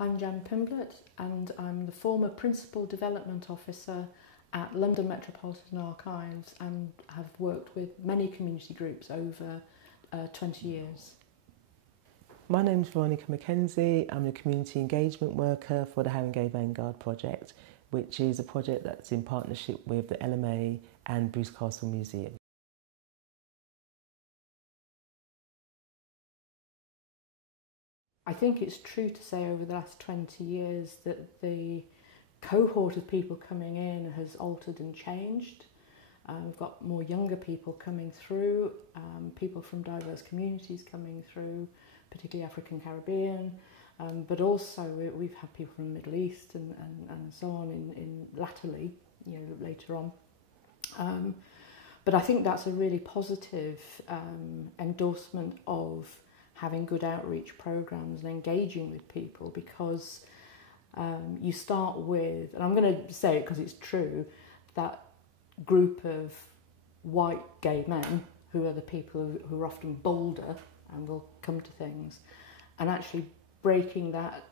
I'm Jan Pimblett and I'm the former Principal Development Officer at London Metropolitan Archives and have worked with many community groups over 20 years. My name is Veronica McKenzie. I'm a community engagement worker for the Haringey Vanguard project, which is a project that's in partnership with the LMA and Bruce Castle Museum. I think it's true to say over the last 20 years that the cohort of people coming in has altered and changed. We've got more younger people coming through, people from diverse communities coming through, particularly African Caribbean, but also we've had people from the Middle East and so on in latterly, later on. But I think that's a really positive endorsement of having good outreach programs and engaging with people, because you start with, and I'm going to say it because it's true, that group of white gay men who are the people who are often bolder and will come to things, and actually breaking that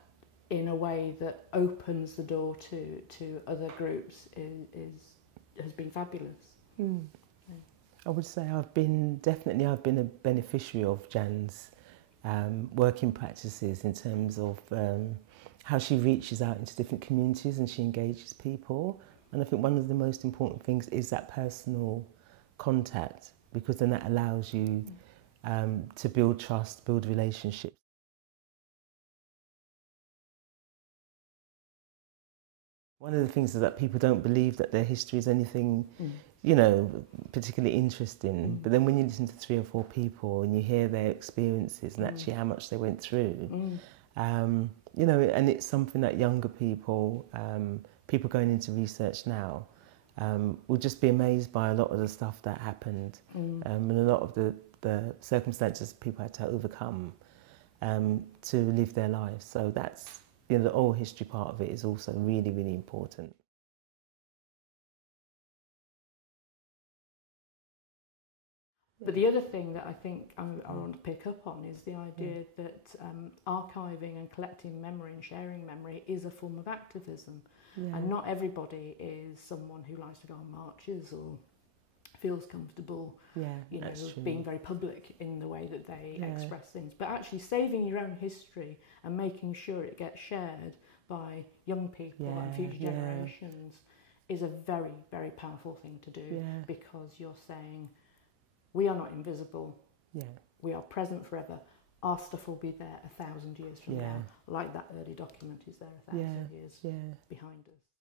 in a way that opens the door to other groups has been fabulous. Mm. Yeah. I would say I've been a beneficiary of Jan's working practices in terms of how she reaches out into different communities and she engages people. And I think one of the most important things is that personal contact, because then that allows you to build trust, build relationships. One of the things is that people don't believe that their history is anything, particularly interesting. But then when you listen to 3 or 4 people and you hear their experiences and actually how much they went through, and it's something that younger people, people going into research now, will just be amazed by a lot of the stuff that happened and a lot of the circumstances people had to overcome to live their lives. So that's, the oral history part of it is also really, really important. But the other thing that I think I want to pick up on is the idea that archiving and collecting memory and sharing memory is a form of activism. Yeah. And not everybody is someone who likes to go on marches or feels comfortable, being very public in the way that they express things. But actually saving your own history and making sure it gets shared by young people and future generations is a very, very powerful thing to do, because you're saying, we are not invisible, we are present forever. Our stuff will be there 1,000 years from now, like that early document is there 1,000 years behind us.